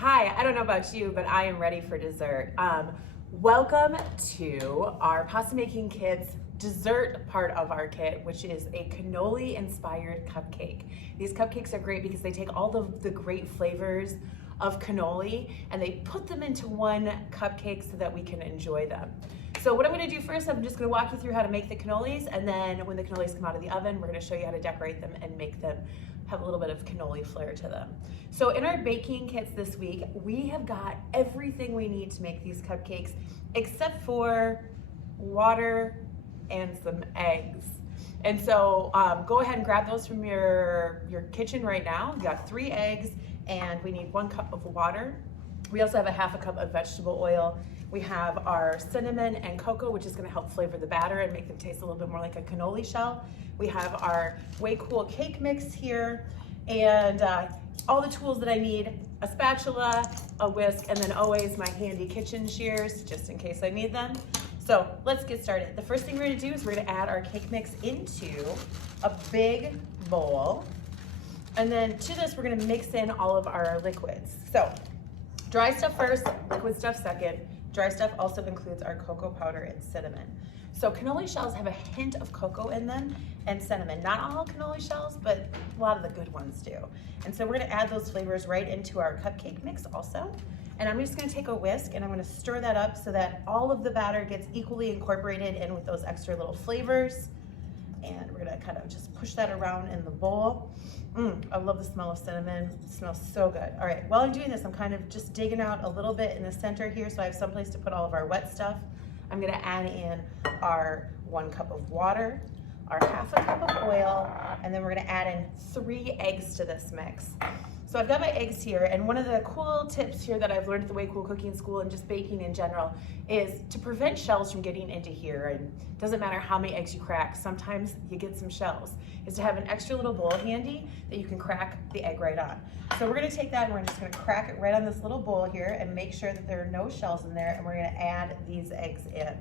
Hi, I don't know about you, but I am ready for dessert. Welcome to our Pasta Making Kids dessert part of our kit, which is a cannoli inspired cupcake. These cupcakes are great because they take all the great flavors of cannoli and they put them into one cupcake so that we can enjoy them. So what I'm gonna do first, I'm just gonna walk you through how to make the cannolis, and then when the cannolis come out of the oven, we're gonna show you how to decorate them and make them have a little bit of cannoli flair to them. So in our baking kits this week, we have got everything we need to make these cupcakes except for water and some eggs. And so go ahead and grab those from your kitchen right now. We got 3 eggs and we need 1 cup of water. We also have a ½ cup of vegetable oil. We have our cinnamon and cocoa, which is gonna help flavor the batter and make them taste a little bit more like a cannoli shell. We have our Way Cool cake mix here, and all the tools that I need: a spatula, a whisk, and then always my handy kitchen shears, just in case I need them. So let's get started. The first thing we're gonna do is we're gonna add our cake mix into a big bowl. And then to this, we're gonna mix in all of our liquids. So dry stuff first, liquid stuff second. Dry stuff also includes our cocoa powder and cinnamon. So cannoli shells have a hint of cocoa in them and cinnamon. Not all cannoli shells, but a lot of the good ones do. And so we're gonna add those flavors right into our cupcake mix also. And I'm just gonna take a whisk and I'm gonna stir that up so that all of the batter gets equally incorporated in with those extra little flavors. And we're gonna kind of just push that around in the bowl. I love the smell of cinnamon. It smells so good. All right, while I'm doing this, I'm kind of just digging out a little bit in the center here so I have someplace to put all of our wet stuff. I'm gonna add in our 1 cup of water, our ½ cup of oil, and then we're gonna add in 3 eggs to this mix. So I've got my eggs here, and one of the cool tips here that I've learned at the Way Cool Cooking School and just baking in general is to prevent shells from getting into here. And it doesn't matter how many eggs you crack, sometimes you get some shells, is to have an extra little bowl handy that you can crack the egg right on. So we're gonna take that and we're just gonna crack it right on this little bowl here and make sure that there are no shells in there, and we're gonna add these eggs in.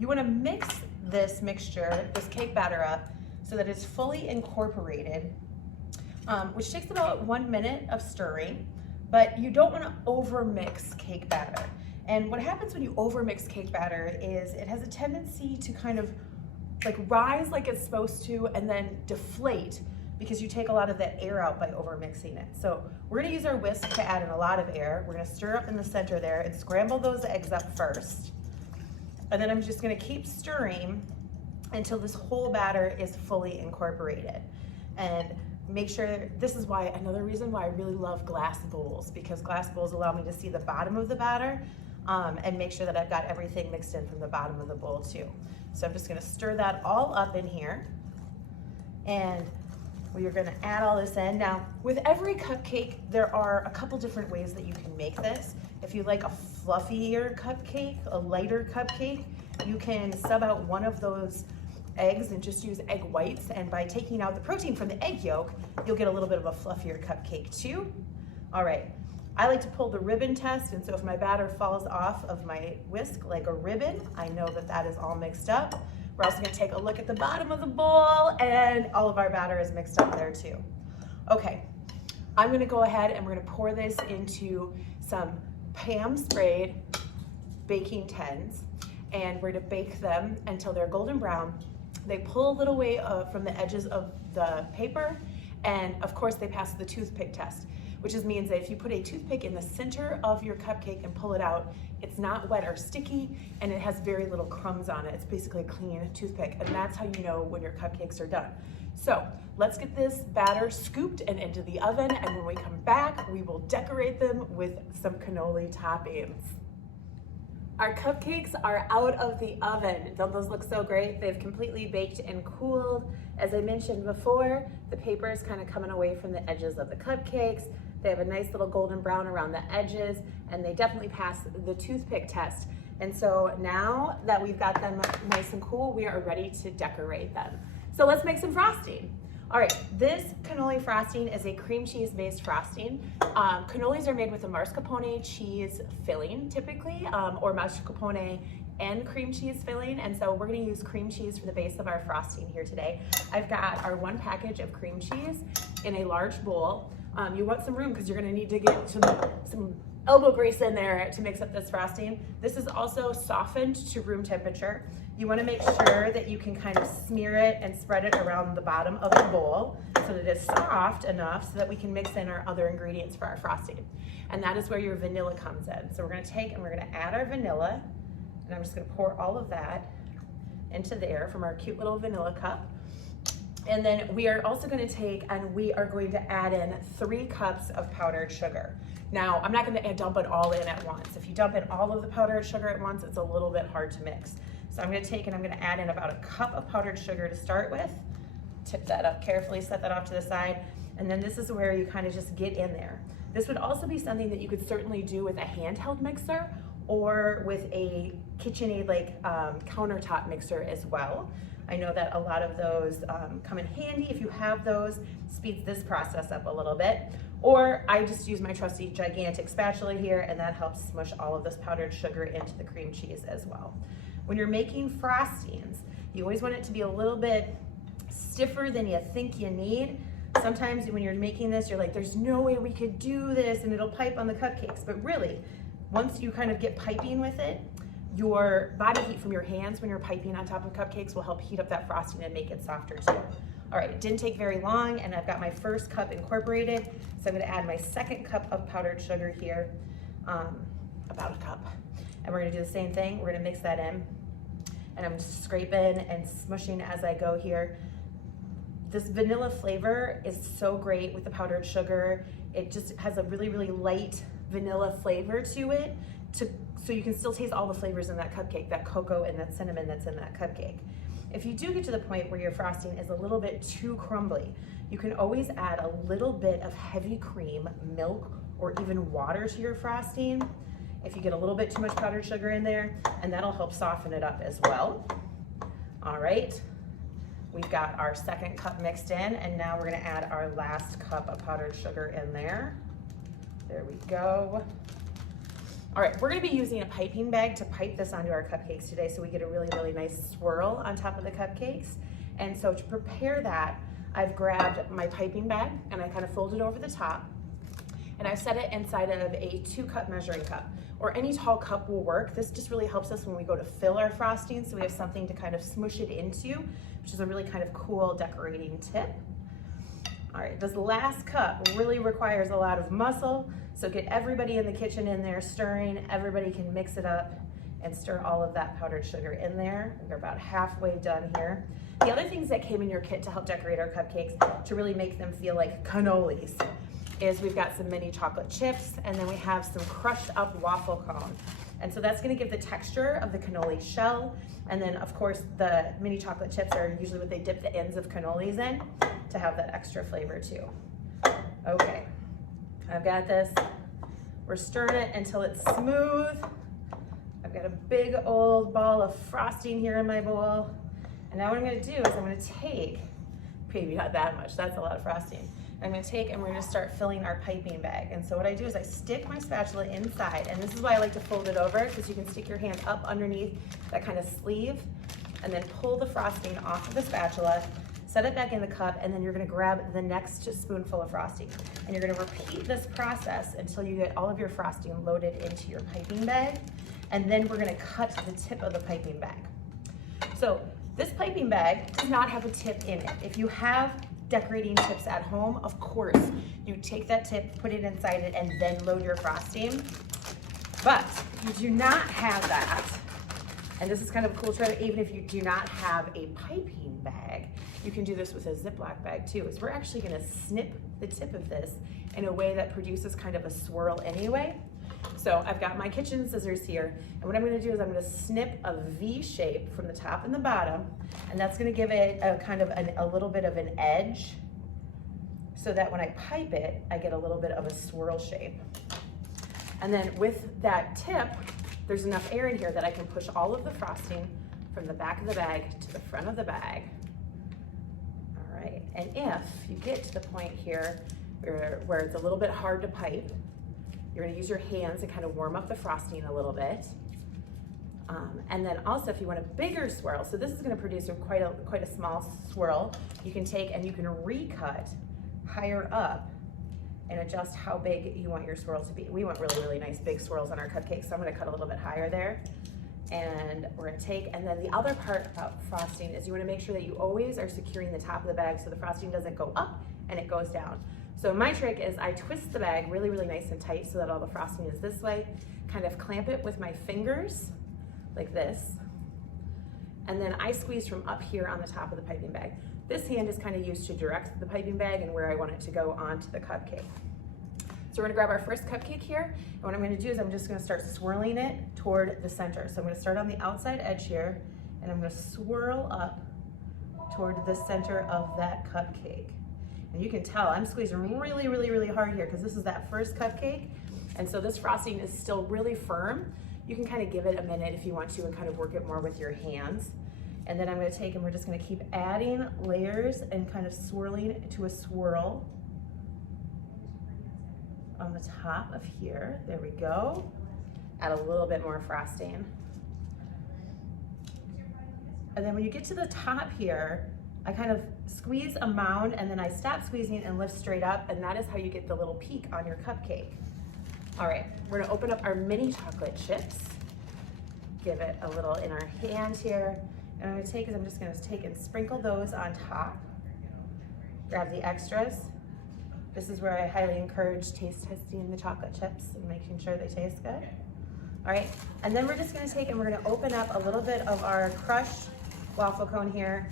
You wanna mix this mixture, this cake batter up, so that it's fully incorporated, which takes about 1 minute of stirring, but you don't wanna over-mix cake batter. And what happens when you over-mix cake batter is it has a tendency to kind of like rise like it's supposed to and then deflate because you take a lot of that air out by over-mixing it. So we're gonna use our whisk to add in a lot of air. We're gonna stir up in the center there and scramble those eggs up first. And then I'm just gonna keep stirring until this whole batter is fully incorporated. And make sure, this is why, another reason why I really love glass bowls, because glass bowls allow me to see the bottom of the batter and make sure that I've got everything mixed in from the bottom of the bowl too. So I'm just gonna stir that all up in here, and we are gonna add all this in. Now, with every cupcake, there are a couple different ways that you can make this. If you like a fluffier cupcake, a lighter cupcake, you can sub out one of those eggs and just use egg whites, and by taking out the protein from the egg yolk, you'll get a little bit of a fluffier cupcake too. All right, I like to pull the ribbon test, and so if my batter falls off of my whisk like a ribbon, I know that that is all mixed up. We're also gonna take a look at the bottom of the bowl, and all of our batter is mixed up there too. Okay, I'm gonna go ahead and we're gonna pour this into some Pam sprayed baking tins, and we're gonna bake them until they're golden brown. They pull a little way from the edges of the paper, and of course they pass the toothpick test, which means that if you put a toothpick in the center of your cupcake and pull it out, it's not wet or sticky, and it has very little crumbs on it. It's basically a clean toothpick, and that's how you know when your cupcakes are done. So let's get this batter scooped and into the oven, and when we come back, we will decorate them with some cannoli toppings. Our cupcakes are out of the oven. Don't those look so great? They've completely baked and cooled. As I mentioned before, the paper is kind of coming away from the edges of the cupcakes. They have a nice little golden brown around the edges, and they definitely pass the toothpick test. And so now that we've got them nice and cool, we are ready to decorate them. So let's make some frosting. All right, this cannoli frosting is a cream cheese based frosting. Cannolis are made with a mascarpone cheese filling typically, or mascarpone and cream cheese filling, and so we're gonna use cream cheese for the base of our frosting here today. I've got our 1 package of cream cheese in a large bowl. You want some room because you're gonna need to get some elbow grease in there to mix up this frosting. This is also softened to room temperature. You wanna make sure that you can kind of smear it and spread it around the bottom of your bowl so that it's soft enough so that we can mix in our other ingredients for our frosting. And that is where your vanilla comes in. So we're gonna take and we're gonna add our vanilla, and I'm just gonna pour all of that into there from our cute little vanilla cup. And then we are also gonna take and we are going to add in 3 cups of powdered sugar. Now, I'm not gonna dump it all in at once. If you dump in all of the powdered sugar at once, it's a little bit hard to mix. So I'm gonna take and I'm gonna add in about 1 cup of powdered sugar to start with. Tip that up carefully, set that off to the side. And then this is where you kind of just get in there. This would also be something that you could certainly do with a handheld mixer or with a KitchenAid like countertop mixer as well. I know that a lot of those come in handy. If you have those, speeds this process up a little bit. Or I just use my trusty gigantic spatula here, and that helps smush all of this powdered sugar into the cream cheese as well. When you're making frostings, you always want it to be a little bit stiffer than you think you need. Sometimes when you're making this, you're like, there's no way we could do this and it'll pipe on the cupcakes. But really, once you kind of get piping with it, your body heat from your hands when you're piping on top of cupcakes will help heat up that frosting and make it softer too. All right, it didn't take very long, and I've got my first cup incorporated. So I'm gonna add my 2nd cup of powdered sugar here, about 1 cup. And we're gonna do the same thing. We're gonna mix that in, and I'm scraping and smushing as I go here. This vanilla flavor is so great with the powdered sugar. It just has a really, really light vanilla flavor to it, so you can still taste all the flavors in that cupcake, that cocoa and that cinnamon that's in that cupcake. If you do get to the point where your frosting is a little bit too crumbly, you can always add a little bit of heavy cream, milk, or even water to your frosting if you get a little bit too much powdered sugar in there, and that'll help soften it up as well. All right. We've got our 2nd cup mixed in, and now we're gonna add our last cup of powdered sugar in there. There we go. All right, we're gonna be using a piping bag to pipe this onto our cupcakes today so we get a really, really nice swirl on top of the cupcakes. And so to prepare that, I've grabbed my piping bag and I kind of fold it over the top, and I've set it inside of a 2-cup measuring cup, or any tall cup will work. This just really helps us when we go to fill our frosting, so we have something to kind of smush it into, which is a really kind of cool decorating tip. All right, this last cup really requires a lot of muscle, so get everybody in the kitchen in there stirring. Everybody can mix it up and stir all of that powdered sugar in there. We're about halfway done here. The other things that came in your kit to help decorate our cupcakes, to really make them feel like cannolis, is we've got some mini chocolate chips, and then we have some crushed up waffle cone. And so that's gonna give the texture of the cannoli shell. And then of course the mini chocolate chips are usually what they dip the ends of cannolis in to have that extra flavor too. Okay, I've got this. We're stirring it until it's smooth. I've got a big old ball of frosting here in my bowl. And now what I'm gonna do is I'm gonna take, maybe not that much, that's a lot of frosting. I'm gonna take and we're gonna start filling our piping bag. And so what I do is I stick my spatula inside, and this is why I like to fold it over, because you can stick your hand up underneath that kind of sleeve and then pull the frosting off of the spatula, set it back in the cup, and then you're gonna grab the next spoonful of frosting. And you're gonna repeat this process until you get all of your frosting loaded into your piping bag. And then we're gonna cut the tip of the piping bag. So this piping bag does not have a tip in it. If you have decorating tips at home, of course, you take that tip, put it inside it, and then load your frosting. But if you do not have that, and this is kind of a cool trick, even if you do not have a piping bag, you can do this with a Ziploc bag too, is we're actually gonna snip the tip of this in a way that produces kind of a swirl anyway. So I've got my kitchen scissors here, and what I'm gonna do is I'm gonna snip a V shape from the top and the bottom, and that's gonna give it a kind of a little bit of an edge, so that when I pipe it, I get a little bit of a swirl shape. And then with that tip, there's enough air in here that I can push all of the frosting from the back of the bag to the front of the bag. All right, and if you get to the point here where it's a little bit hard to pipe, you're gonna use your hands to kind of warm up the frosting a little bit. And then also if you want a bigger swirl, so this is gonna produce quite a small swirl, you can take and you can recut higher up and adjust how big you want your swirl to be. We want really, really nice big swirls on our cupcakes, so I'm gonna cut a little bit higher there. And we're gonna take, and then the other part about frosting is you wanna make sure that you always are securing the top of the bag so the frosting doesn't go up and it goes down. So my trick is I twist the bag really, really nice and tight so that all the frosting is this way, kind of clamp it with my fingers like this, and then I squeeze from up here on the top of the piping bag. This hand is kind of used to direct the piping bag and where I want it to go onto the cupcake. So we're gonna grab our first cupcake here, and what I'm gonna do is I'm just gonna start swirling it toward the center. So I'm gonna start on the outside edge here, and I'm gonna swirl up toward the center of that cupcake. And you can tell I'm squeezing really, really, really hard here because this is that first cupcake, and so this frosting is still really firm. You can kind of give it a minute if you want to and kind of work it more with your hands. And then I'm gonna take and we're just gonna keep adding layers and kind of swirling to a swirl on the top of here. There we go. Add a little bit more frosting. And then when you get to the top here, I kind of squeeze a mound and then I stop squeezing and lift straight up, and that is how you get the little peak on your cupcake. All right, we're gonna open up our mini chocolate chips. Give it a little in our hand here. And I'm just gonna take and sprinkle those on top. Grab the extras. This is where I highly encourage taste testing the chocolate chips and making sure they taste good. All right, and then we're just gonna take and we're gonna open up a little bit of our crushed waffle cone here,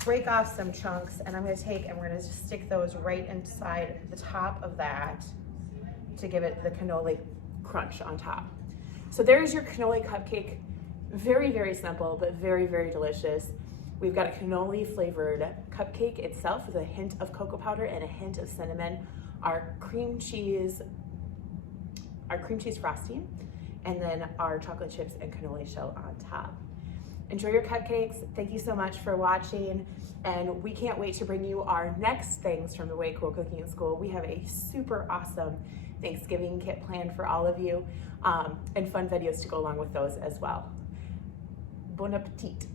break off some chunks, and I'm gonna take and we're gonna just stick those right inside the top of that to give it the cannoli crunch on top. So there's your cannoli cupcake. Very, very simple, but very, very delicious. We've got a cannoli flavored cupcake itself with a hint of cocoa powder and a hint of cinnamon, our cream cheese frosting, and then our chocolate chips and cannoli shell on top. Enjoy your cupcakes. Thank you so much for watching, and we can't wait to bring you our next things from the Way Cool Cooking School. We have a super awesome Thanksgiving kit planned for all of you, and fun videos to go along with those as well. Bon appetit.